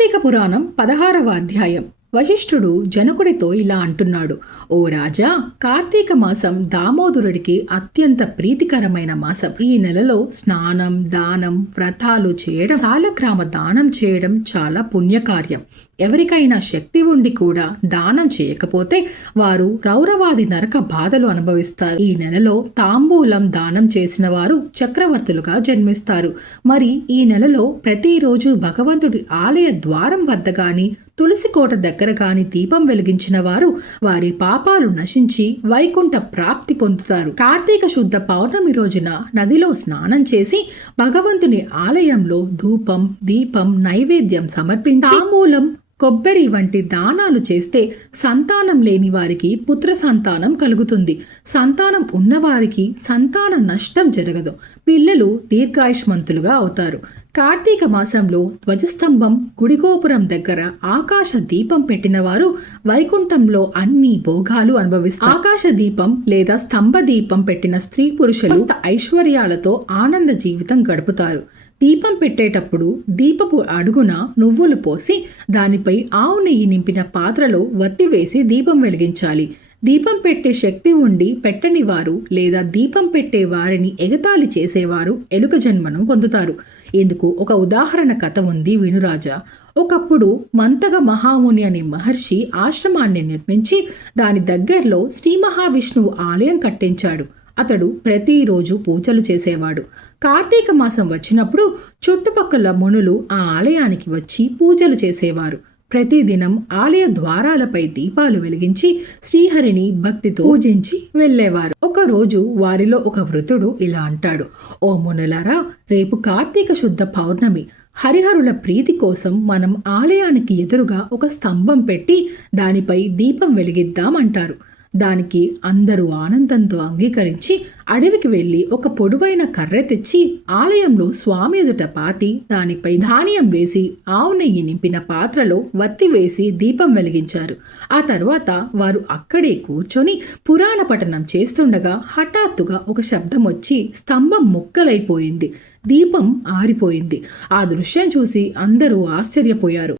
కార్తీక పురాణం పదహారవ అధ్యాయం వశిష్ఠుడు జనకుడితో ఇలా అంటున్నాడు ఓ రాజా కార్తీక మాసం దామోదరుడికి అత్యంత ప్రీతికరమైన మాసం. ఈ నెలలో స్నానం దానం వ్రతాలు చేయడం సాలగ్రామ దానం చేయడం చాలా పుణ్యకార్యం. ఎవరికైనా శక్తి ఉండి కూడా దానం చేయకపోతే వారు రౌరవాది నరక బాధలు అనుభవిస్తారు. ఈ నెలలో తాంబూలం దానం చేసిన వారు చక్రవర్తులుగా జన్మిస్తారు. మరి ఈ నెలలో ప్రతిరోజు భగవంతుడి ఆలయ ద్వారం వద్ద గాని తులసి కోట దగ్గర కాని దీపం వెలిగించిన వారు వారి పాపాలు నశించి వైకుంఠ ప్రాప్తి పొందుతారు. కార్తీక శుద్ధ పౌర్ణమి రోజున నదిలో స్నానం చేసి భగవంతుని ఆలయంలో ధూపం దీపం నైవేద్యం సమర్పించి తాంబూలం కొబ్బరి వంటి దానాలు చేస్తే సంతానం లేని వారికి పుత్ర సంతానం కలుగుతుంది. సంతానం ఉన్నవారికి సంతాన నష్టం జరగదు. పిల్లలు దీర్ఘాయుష్మంతులుగా అవుతారు. కార్తీక మాసంలో ధ్వజస్తంభం గుడిగోపురం దగ్గర ఆకాశ దీపం పెట్టిన వారు వైకుంఠంలో అన్ని భోగాలు అనుభవిస్తారు. ఆకాశ దీపం లేదా స్తంభ దీపం పెట్టిన స్త్రీ పురుషులు ఐశ్వర్యాలతో ఆనంద జీవితం గడుపుతారు. దీపం పెట్టేటప్పుడు దీపపు అడుగున నువ్వులు పోసి దానిపై ఆవు నెయ్యి నింపిన పాత్రలో వత్తి వేసి దీపం వెలిగించాలి. దీపం పెట్టే శక్తి ఉండి పెట్టని వారు లేదా దీపం పెట్టే వారిని ఎగతాళి చేసేవారు ఎలుక జన్మను పొందుతారు. ఇందుకు ఒక ఉదాహరణ కథ ఉంది వినురాజా. ఒకప్పుడు మంతగ మహాముని అనే మహర్షి ఆశ్రమాన్ని నిర్మించి దాని దగ్గరలో శ్రీ మహావిష్ణువు ఆలయం కట్టించాడు. అతడు ప్రతిరోజు పూజలు చేసేవాడు. కార్తీక మాసం వచ్చినప్పుడు చుట్టుపక్కల మునులు ఆ ఆలయానికి వచ్చి పూజలు చేసేవారు. ప్రతిదినం ఆలయ ద్వారాలపై దీపాలు వెలిగించి శ్రీహరిని భక్తితో పూజించి వెళ్ళేవారు. ఒకరోజు వారిలో ఒక వృతుడు ఇలా అంటాడు ఓ మునులారా రేపు కార్తీక శుద్ధ పౌర్ణమి. హరిహరుల ప్రీతి కోసం మనం ఆలయానికి ఎదురుగా ఒక స్తంభం పెట్టి దానిపై దీపం వెలిగిద్దాం అంటారు. దానికి అందరూ ఆనందంతో అంగీకరించి అడవికి వెళ్ళి ఒక పొడవైన కర్ర తెచ్చి ఆలయంలో స్వామి ఎదుట పాతి దానిపై ధాన్యం వేసి ఆవు నెయ్యి నింపిన పాత్రలో వత్తి వేసి దీపం వెలిగించారు. ఆ తర్వాత వారు అక్కడే కూర్చొని పురాణ పఠనం చేస్తుండగా హఠాత్తుగా ఒక శబ్దం వచ్చి స్తంభం ముక్కలైపోయింది. దీపం ఆరిపోయింది. ఆ దృశ్యం చూసి అందరూ ఆశ్చర్యపోయారు.